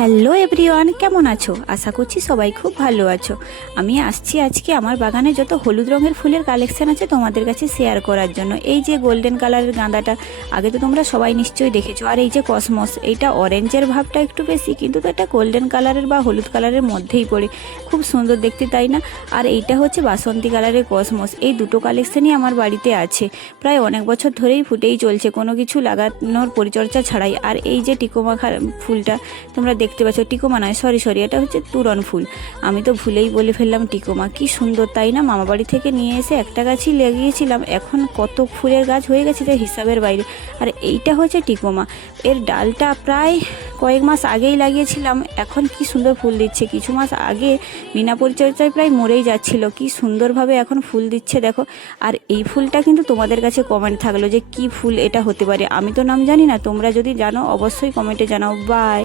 Hello everyone, কেমন আছো? আশা করছি সবাই খুব ভালো আছো। আমি আসছি আজকে আমার বাগানে যত হলুদ রঙের ফুলের কালেকশন আছে তোমাদের কাছে শেয়ার করার জন্য। এই যে গোল্ডেন কালারের গাঁদাটা আগে তো তোমরা সবাই নিশ্চয়ই দেখেছো, আর এই যে কসমস, এইটা অরেঞ্জের ভাবটা একটু বেশি, কিন্তু তো এটা গোল্ডেন কালারের বা হলুদ কালারের মধ্যেই পড়ে, খুব সুন্দর দেখতে, তাই না? আর এইটা হচ্ছে বাসন্তী কালারের কসমস। এই দুটো কালেকশনই আমার বাড়িতে আছে, প্রায় অনেক বছর ধরেই ফুটেই চলছে, কোনো কিছু লাগানোর পরিচর্যা ছাড়াই। আর এই যে টিকোমা ফুলটা তোমরা দেখতে পাচ্ছ, টিকোমা নয়, সরি, এটা হচ্ছে তুরন ফুল। আমি তো ভুলেই বলে ফেললাম টিকোমা। কি সুন্দর তাই না? মামা বাড়ি থেকে নিয়ে এসে একটা গাছই লাগিয়েছিলাম, এখন কত ফুলের গাছ হয়ে গেছে যে হিসাবের বাইরে। আর এইটা হচ্ছে টিকোমা, এর ডালটা প্রায় কয়েক মাস আগেই লাগিয়েছিলাম, এখন কি সুন্দর ফুল দিচ্ছে। কিছু মাস আগে বিনা পরিচর্যায় প্রায় মরেই যাচ্ছিল, কি সুন্দরভাবে এখন ফুল দিচ্ছে দেখো। আর এই ফুলটা কিন্তু তোমাদের কাছে কমেন্ট থাকলো যে কি ফুল এটা হতে পারে। আমি তো নাম জানি না, তোমরা যদি জানো অবশ্যই কমেন্টে জানাও। বাই।